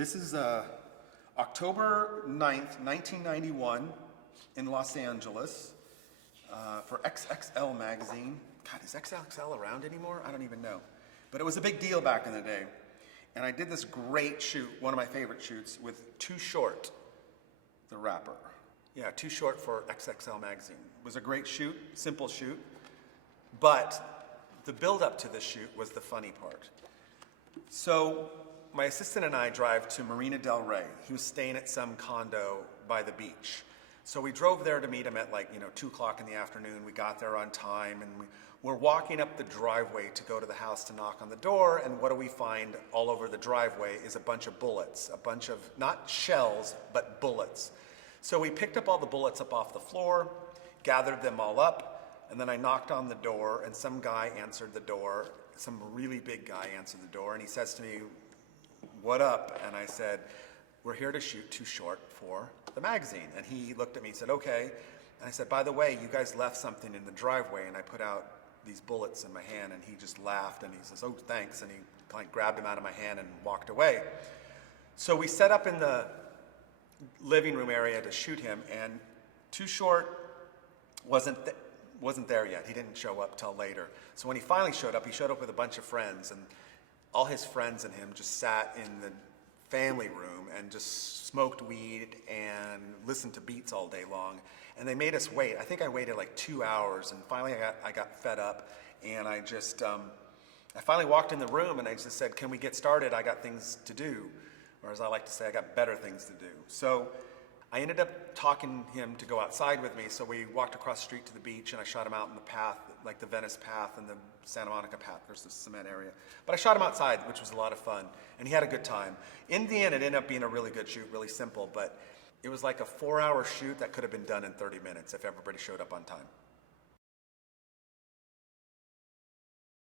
This is October 9th, 1991 in Los Angeles for XXL magazine. God, is XXL around anymore? I don't even know. But it was a big deal back in the day. And I did this great shoot, one of my favorite shoots, with Too Short, the rapper. Yeah, Too Short for XXL magazine. It was a great shoot, simple shoot. But the build up to this shoot was the funny part. So my assistant and I drive to Marina Del Rey. He was staying at some condo by the beach. So we drove there to meet him at 2 o'clock in the afternoon. We got there on time and we're walking up the driveway to go to the house to knock on the door, and what do we find all over the driveway is a bunch of bullets, a bunch of, not shells, but bullets. So we picked up all the bullets up off the floor, gathered them all up, and then I knocked on the door and some guy answered the door, some really big guy answered the door, and he says to me, "What up?" And I said, "We're here to shoot Too Short for the magazine." And he looked at me and said, "Okay." And I said, "By the way, you guys left something in the driveway," and I put out these bullets in my hand, and he just laughed and he says, "Oh, thanks," and he grabbed them out of my hand and walked away. So we set up in the living room area to shoot him, and Too Short wasn't there yet. He didn't show up till later. So when he finally showed up, he showed up with a bunch of friends, and all his friends and him just sat in the family room and just smoked weed and listened to beats all day long. And they made us wait. I think I waited like 2 hours, and finally I got fed up, and I finally walked in the room and I just said, "Can we get started? I got things to do." Or as I like to say, I got better things to do. So I ended up talking him to go outside with me, so we walked across the street to the beach, and I shot him out in the path, like the Venice path and the Santa Monica path. There's this cement area. But I shot him outside, which was a lot of fun, and he had a good time. In the end, it ended up being a really good shoot, really simple, but it was like a 4-hour shoot that could have been done in 30 minutes if everybody showed up on time.